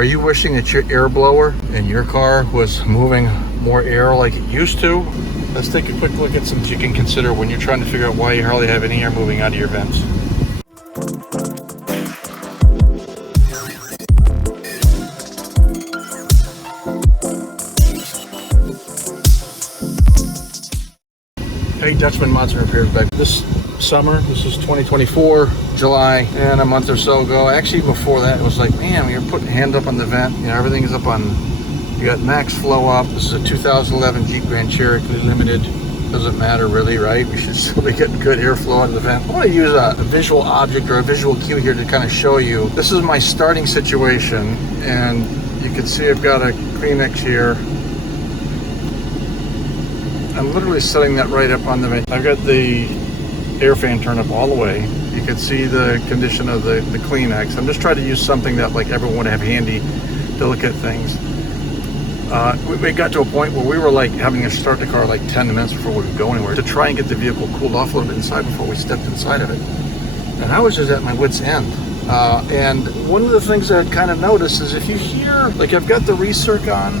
Are you wishing that your air blower in your car was moving more air like it used to? Let's take a quick look at some things you can consider when you're trying to figure out why you hardly have any air moving out of your vents. Hey, Dutchman Mods and Repairs back. This summer, this is 2024, July, and a month or so ago, actually before that, it was like, man, when you're putting a hand up on the vent, you know, everything is up on, you got max flow up. This is a 2011 Jeep Grand Cherokee Limited. Doesn't matter really, right? We should still be getting good airflow out of the vent. I want to use a visual object or a visual cue here to kind of show you. This is my starting situation, and you can see I've got a Kleenex here. I'm literally setting that right up on the vent. I've got the air fan turned up all the way. You can see the condition of the Kleenex. I'm just trying to use something that like everyone would have handy to look at things. We got to a point where we were like having to start the car like 10 minutes before we would go anywhere to try and get the vehicle cooled off a little bit inside before we stepped inside of it. And I was just at my wit's end. And one of the things I kind of noticed is if you hear, like I've got the recirc on,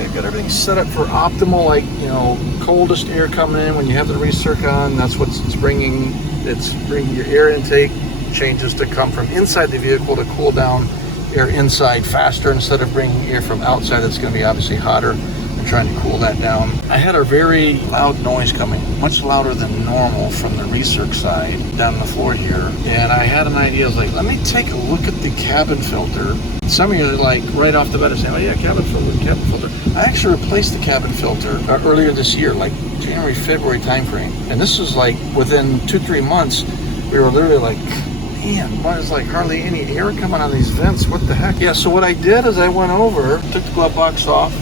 I've got everything set up for optimal, like, you know, coldest air coming in when you have the recirc on. That's what it's bringing your air intake changes to come from inside the vehicle to cool down air inside faster instead of bringing air from outside that's going to be obviously hotter and trying to cool that down. I had a very loud noise coming, much louder than normal from the recirc side down the floor here. And I had an idea, I was like, let me take a look at the cabin filter. Some of you are like right off the bat are saying, oh yeah, cabin filter. I actually replaced the cabin filter earlier this year, like January, February timeframe. And this was like within 2-3 months, we were literally like, man, why is like hardly any air coming on these vents? What the heck? Yeah, so what I did is I went over, took the glove box off,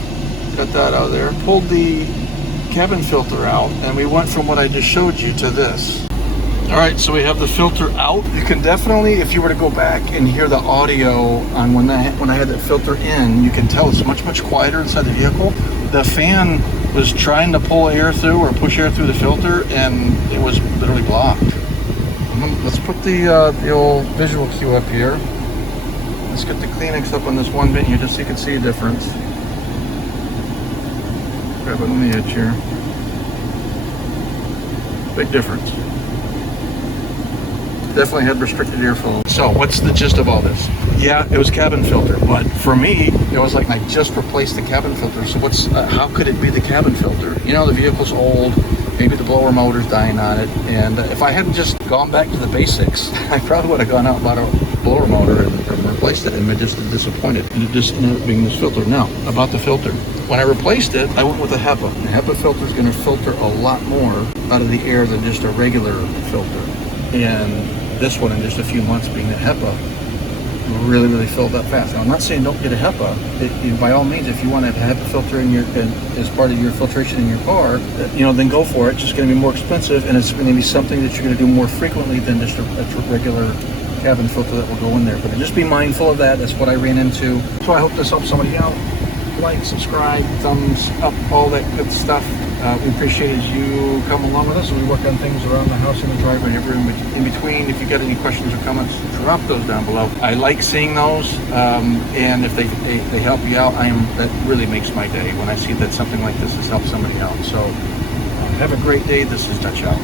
got that out of there, pulled the cabin filter out, and we went from what I just showed you to this. All right, so we have the filter out. You can definitely, if you were to go back and hear the audio on when I had that filter in, you can tell it's much, much quieter inside the vehicle. The fan was trying to pull air through or push air through the filter, and it was literally blocked. Let's put the old visual cue up here. Let's get the Kleenex up on this one vent here just so you can see a difference. Grab it on the edge here. Big difference. Definitely had restricted airflow. So what's the gist of all this? Yeah, it was cabin filter, but for me, it was like I just replaced the cabin filter. So how could it be the cabin filter? You know, the vehicle's old. Maybe the blower motor's dying on it, and if I hadn't just gone back to the basics, I probably would have gone out and bought a blower motor and replaced it, and been just disappointed. And it just ended up being this filter. Now, about the filter. When I replaced it, I went with a HEPA. The HEPA filter is going to filter a lot more out of the air than just a regular filter. And this one, in just a few months being the HEPA, really filled up fast. Now, I'm not saying don't get a HEPA. By all means, if you want to have a HEPA filter in as part of your filtration in your car, you know, then go for it. It's just going to be more expensive, and it's going to be something that you're going to do more frequently than just a regular cabin filter that will go in there. But just be mindful of that. That's what I ran into. So I hope this helps somebody out. Like, subscribe, thumbs up, all that good stuff. We appreciate as you come along with us and we work on things around the house and the driveway, ever in between. If you got any questions or comments, drop those down below. I like seeing those, and if they help you out, that really makes my day when I see that something like this has helped somebody out. So have a great day. This is Dutch out.